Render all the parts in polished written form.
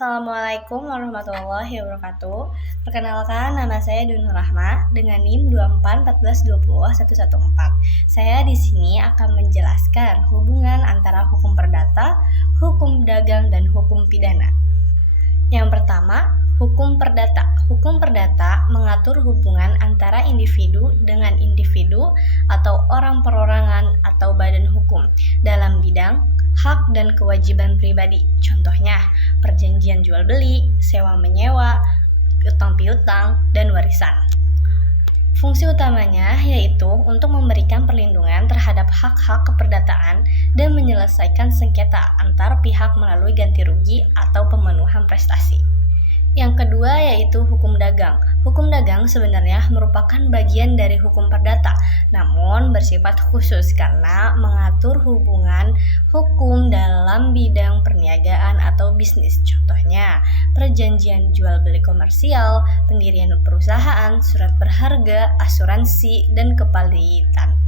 Assalamualaikum warahmatullahi wabarakatuh. Perkenalkan, nama saya Dunur Rahma dengan NIM 241420114. Saya di sini akan menjelaskan hubungan antara hukum perdata, hukum dagang, dan hukum pidana. Yang pertama, hukum perdata. Hukum perdata mengatur hubungan antara individu dengan individu atau orang perorangan atau badan hukum dalam bidang hak dan kewajiban pribadi. Contohnya, perjanjian jual beli, sewa menyewa, utang piutang, dan warisan. Fungsi utamanya yaitu untuk memberikan perlindungan terhadap hak-hak keperdataan dan menyelesaikan sengketa antar pihak melalui ganti rugi atau pemenuhan prestasi. Yang kedua yaitu hukum dagang. Hukum dagang sebenarnya merupakan bagian dari hukum perdata, namun bersifat khusus karena mengatur hubungan hukum dalam bidang perniagaan atau bisnis. Contohnya, perjanjian jual beli komersial, pendirian perusahaan, surat berharga, asuransi, dan kepalitan.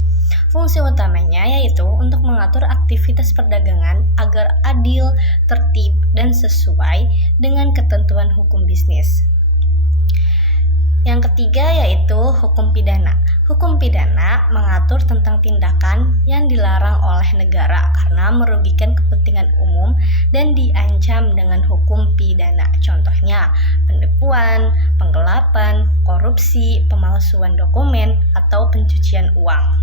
Fungsi utamanya yaitu untuk mengatur aktivitas perdagangan agar adil, tertib, dan sesuai dengan ketentuan hukum bisnis. Yang ketiga yaitu hukum pidana. Hukum pidana mengatur tentang tindakan yang dilarang oleh negara karena merugikan kepentingan umum dan diancam dengan hukum pidana. Contohnya, penipuan, penggelapan, korupsi, pemalsuan dokumen, atau pencucian uang.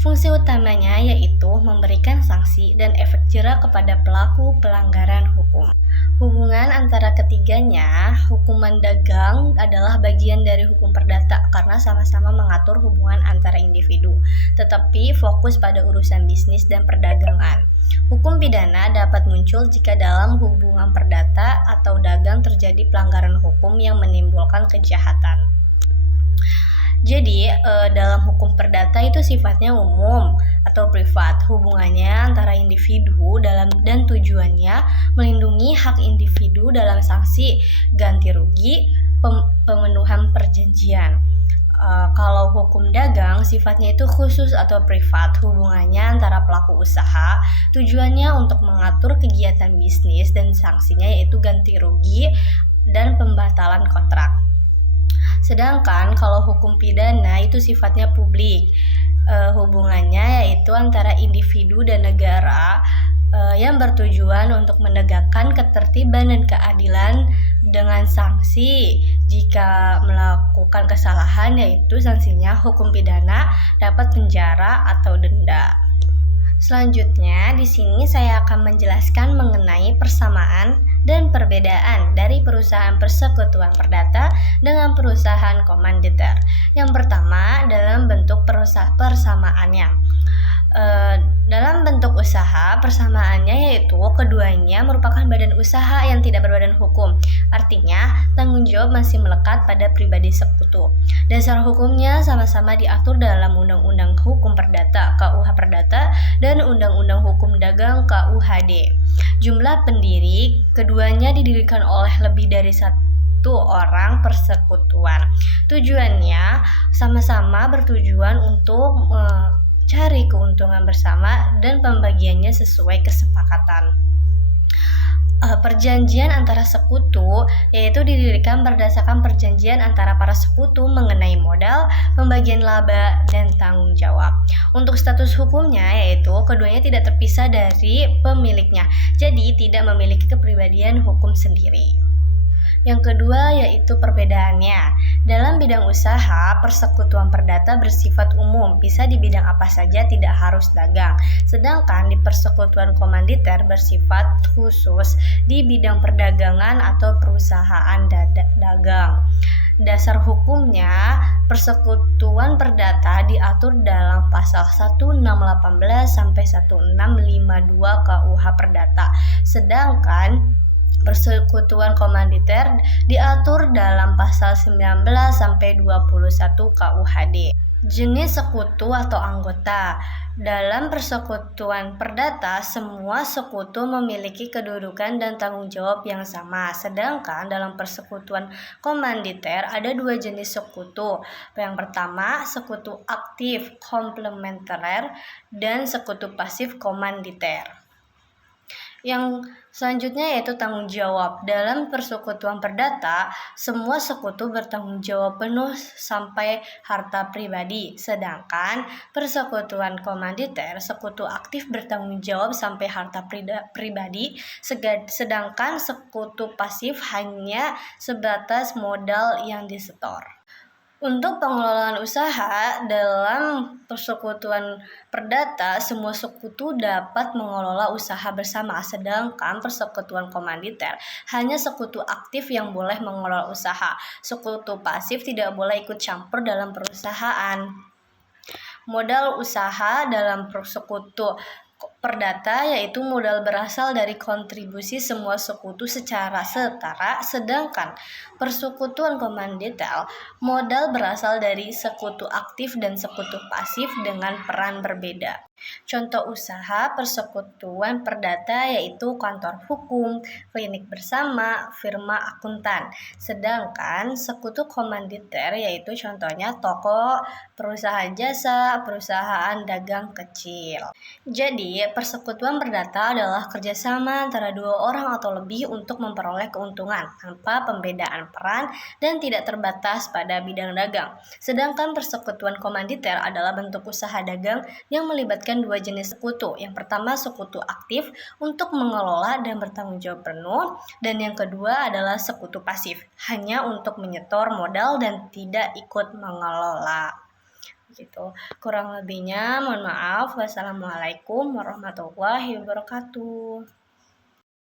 Fungsi utamanya yaitu memberikan sanksi dan efek jera kepada pelaku pelanggaran hukum. Hubungan antara ketiganya, hukuman dagang adalah bagian dari hukum perdata karena sama-sama mengatur hubungan antara individu, tetapi fokus pada urusan bisnis dan perdagangan. Hukum pidana dapat muncul jika dalam hubungan perdata atau dagang terjadi pelanggaran hukum yang menimbulkan kejahatan. Jadi, dalam hukum perdata itu sifatnya umum atau privat. Hubungannya antara individu dan tujuannya melindungi hak individu dalam sanksi ganti rugi, pemenuhan perjanjian. Kalau hukum dagang sifatnya itu khusus atau privat. Hubungannya antara pelaku usaha, tujuannya untuk mengatur kegiatan bisnis dan sanksinya yaitu ganti rugi dan pembatalan kontrak. Sedangkan kalau hukum pidana itu sifatnya publik, hubungannya yaitu antara individu dan negara yang bertujuan untuk menegakkan ketertiban dan keadilan dengan sanksi. Jika melakukan kesalahan yaitu sanksinya hukum pidana dapat penjara atau denda. Selanjutnya, di sini saya akan menjelaskan mengenai persamaan dan perbedaan dari perusahaan persekutuan perdata dengan perusahaan komanditer. Yang pertama, dalam bentuk persamaannya. Dalam bentuk usaha, persamaannya yaitu keduanya merupakan badan usaha yang tidak berbadan hukum. Artinya, tanggung jawab masih melekat pada pribadi sekutu. Dasar hukumnya sama-sama diatur dalam Undang-Undang Hukum Perdata (KUH Perdata) dan Undang-Undang Hukum Dagang (KUHD). Jumlah pendiri keduanya didirikan oleh lebih dari satu orang persekutuan. Tujuannya sama-sama bertujuan untuk cari keuntungan bersama dan pembagiannya sesuai kesepakatan. Perjanjian antara sekutu yaitu didirikan berdasarkan perjanjian antara para sekutu mengenai modal, pembagian laba, dan tanggung jawab. Untuk status hukumnya yaitu keduanya tidak terpisah dari pemiliknya, jadi tidak memiliki kepribadian hukum sendiri. Yang kedua yaitu perbedaannya. Dalam bidang usaha, persekutuan perdata bersifat umum, bisa di bidang apa saja, tidak harus dagang. Sedangkan di persekutuan komanditer bersifat khusus di bidang perdagangan atau perusahaan dagang. Dasar hukumnya, persekutuan perdata diatur dalam pasal 1618 sampai 1652 KUH Perdata. Sedangkan persekutuan komanditer diatur dalam pasal 19 sampai 21 KUHD. Jenis sekutu atau anggota. Dalam persekutuan perdata, semua sekutu memiliki kedudukan dan tanggung jawab yang sama. Sedangkan dalam persekutuan komanditer ada dua jenis sekutu. Yang pertama, sekutu aktif komplementer dan sekutu pasif komanditer. Yang selanjutnya yaitu tanggung jawab. Dalam persekutuan perdata, semua sekutu bertanggung jawab penuh sampai harta pribadi. Sedangkan persekutuan komanditer, sekutu aktif bertanggung jawab sampai harta pribadi, sedangkan sekutu pasif hanya sebatas modal yang disetor. Untuk pengelolaan usaha dalam persekutuan perdata, semua sekutu dapat mengelola usaha bersama, sedangkan persekutuan komanditer hanya sekutu aktif yang boleh mengelola usaha. Sekutu pasif tidak boleh ikut campur dalam perusahaan. Modal usaha dalam persekutu perdata yaitu modal berasal dari kontribusi semua sekutu secara setara, sedangkan persekutuan komanditer modal berasal dari sekutu aktif dan sekutu pasif dengan peran berbeda. Contoh usaha persekutuan perdata yaitu kantor hukum, klinik bersama, firma akuntan. Sedangkan sekutu komanditer yaitu contohnya toko, perusahaan jasa, perusahaan dagang kecil. Jadi, persekutuan perdata adalah kerjasama antara dua orang atau lebih untuk memperoleh keuntungan tanpa pembedaan peran dan tidak terbatas pada bidang dagang. Sedangkan persekutuan komanditer adalah bentuk usaha dagang yang melibatkan dua jenis sekutu. Yang pertama sekutu aktif untuk mengelola dan bertanggung jawab penuh, dan yang kedua adalah sekutu pasif, hanya untuk menyetor modal dan tidak ikut mengelola. Gitu. Kurang lebihnya mohon maaf. Wassalamualaikum warahmatullahi wabarakatuh.